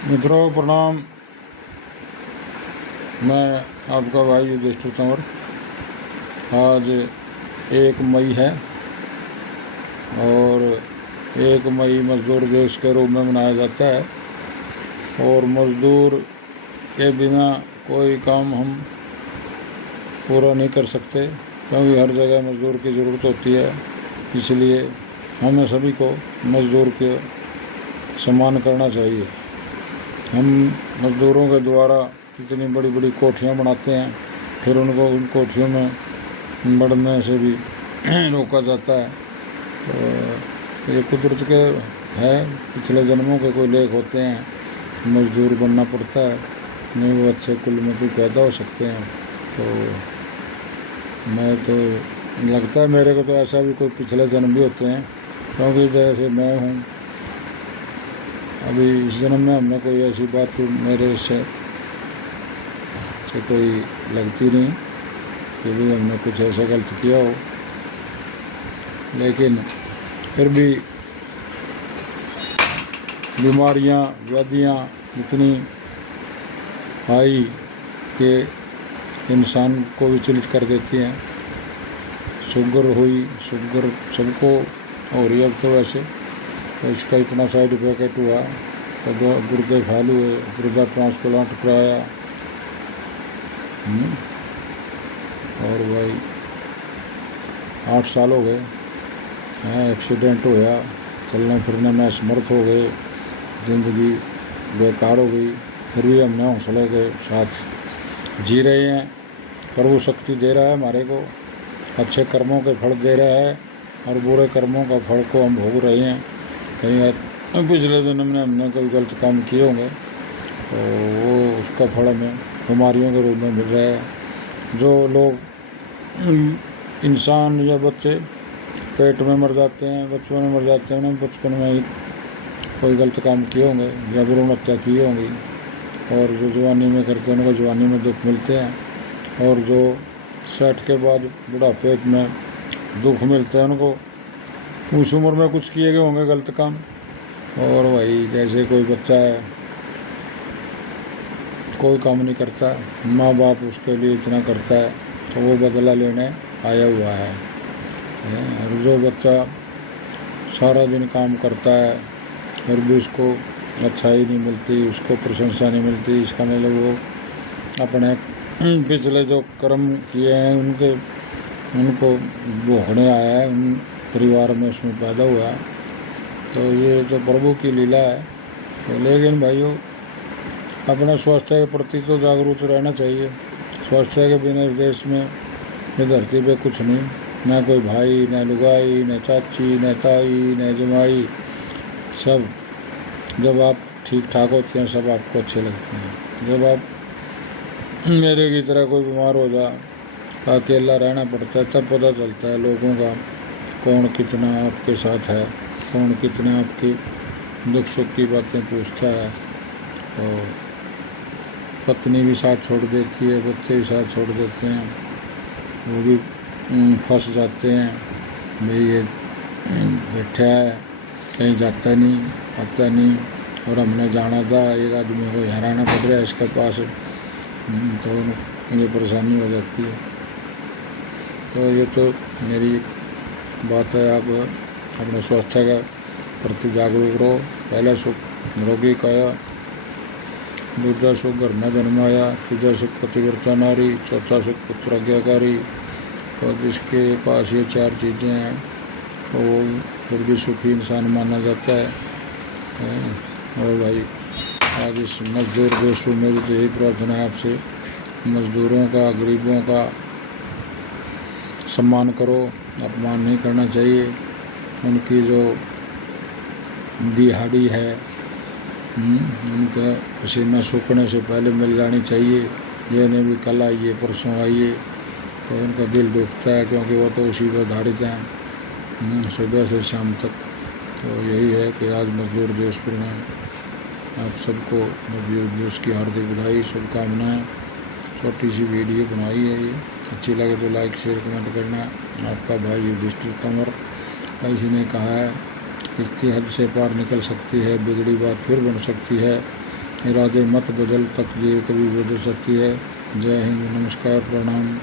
मित्रों प्रणाम। मैं आपका भाई युधिष्ठिर तंवर। आज 1 मई है और 1 मई मज़दूर दिवस के रूप में मनाया जाता है। और मज़दूर के बिना कोई काम हम पूरा नहीं कर सकते, क्योंकि हर जगह मज़दूर की ज़रूरत होती है। इसलिए हमें सभी को मज़दूर के सम्मान करना चाहिए। हम मज़दूरों के द्वारा कितनी बड़ी बड़ी कोठियाँ बनाते हैं, फिर उनको उन कोठियों में बढ़ने से भी रोका जाता है। तो ये कुदरत के है, पिछले जन्मों के कोई लेख होते हैं, मज़दूर बनना पड़ता है, नहीं वो अच्छे कुल में भी पैदा हो सकते हैं। तो मैं तो लगता है मेरे को तो ऐसा भी कोई पिछले जन्म भी होते हैं, क्योंकि जैसे मैं हूँ अभी इस जन्म में हमने कोई ऐसी बात मेरे से कोई लगती नहीं कि भी हमने कुछ ऐसा गलत किया हो। लेकिन फिर भी बीमारियां व्याधियां इतनी आई कि इंसान को विचलित कर देती हैं। शुगर हुई, शुगर सबको हो रही है अब तो वैसे, तो इसका इतना साइड इफेक्ट हुआ तो गुर्दे फैल हुए, गुर्दा ट्रांसप्लांट कराया। और भाई 8 साल हो गए हैं, एक्सीडेंट होया, चलने फिरने में असमर्थ हो गए, ज़िंदगी बेकार हो गई। फिर भी हमने हौसले के साथ जी रहे हैं। प्रभु शक्ति दे रहा है हमारे को, अच्छे कर्मों के फल दे रहा है और बुरे कर्मों का फल को हम भोग रहे हैं। कहीं पिछले जन्म में हमने कोई गलत काम किए होंगे तो वो उसका फल हमें बीमारियों के रूप में मिल रहा है। जो लोग इंसान या बच्चे पेट में मर जाते हैं, बचपन में मर जाते हैं, उन्होंने बचपन में ही कोई गलत काम किए होंगे या भ्रूण हत्या की होंगी, और जो जवानी में करते हैं उनको जवानी में दुख मिलते हैं, और जो 60 के बाद बुढ़ापे में दुख मिलते हैं उनको उस उम्र में कुछ किए गए होंगे गलत काम। और वही जैसे कोई बच्चा है, कोई काम नहीं करता, माँ बाप उसके लिए इतना करता है तो वो बदला लेने आया हुआ है। और जो बच्चा सारा दिन काम करता है और भी उसको अच्छाई नहीं मिलती, उसको प्रशंसा नहीं मिलती, इसका मतलब वो अपने पिछले जो कर्म किए हैं उनको भोगने आया है, उन परिवार में उसमें पैदा हुआ है। तो ये तो प्रभु की लीला है। तो लेकिन भाइयों, अपने स्वास्थ्य के प्रति तो जागरूक रहना चाहिए। स्वास्थ्य के बिना इस देश में, इस धरती पे कुछ नहीं, ना कोई भाई, ना लुगाई, ना चाची, ना ताई, ना जमाई। सब जब आप ठीक ठाक होते हैं सब आपको अच्छे लगते हैं। जब आप मेरे की तरह कोई बीमार हो जाए तो अकेला रहना पड़ता है, तब पता चलता है लोगों का कौन कितना आपके साथ है, कौन कितने आपकी दुख सुख की बातें पूछता है। तो पत्नी भी साथ छोड़ देती है, बच्चे भी साथ छोड़ देते हैं, वो भी फंस जाते हैं। भाई ये बैठा है, कहीं जाता नहीं, आता नहीं, और हमने जाना था, एक आदमी को हराना पड़ रहा है इसके पास, तो ये परेशानी हो जाती है। तो ये तो मेरी बात है। आप अपने स्वास्थ्य का प्रति जागरूक रहो। पहला सुख निरोगी काया, दूसरा सुख घर में जन्माया, तीसरा सुख पतिव्रता नारी, चौथा सुख पुत्र आज्ञाकारी। तो जिसके पास ये 4 चीज़ें हैं तो वो फिर भी सुखी इंसान माना जाता है। और भाई आज इस मजदूर दिवस में मेरी तो यही प्रार्थना है आपसे, मजदूरों का, गरीबों का सम्मान करो, अपमान नहीं करना चाहिए। उनकी जो दिहाड़ी है उनका पसीना सूखने से पहले मिल जानी चाहिए। ये नहीं भी कल आइए परसों आइए, तो उनका दिल दुखता है, क्योंकि वो तो उसी पर आधारित हैं सुबह से शाम तक। तो यही है कि आज मजदूर दिवस पर मैं आप सबको मजदूर दिवस की हार्दिक बधाई, शुभकामनाएँ। छोटी सी वीडियो बनाई है ये, अच्छी लगे तो लाइक शेयर कमेंट करना। आपका भाई युधिष्ठिर तंवर। किसी ने कहा है किसकी हद से पार निकल सकती है, बिगड़ी बात फिर बन सकती है। इरादे मत बदल, तकदीर कभी बदल सकती है। जय हिंद, नमस्कार, प्रणाम।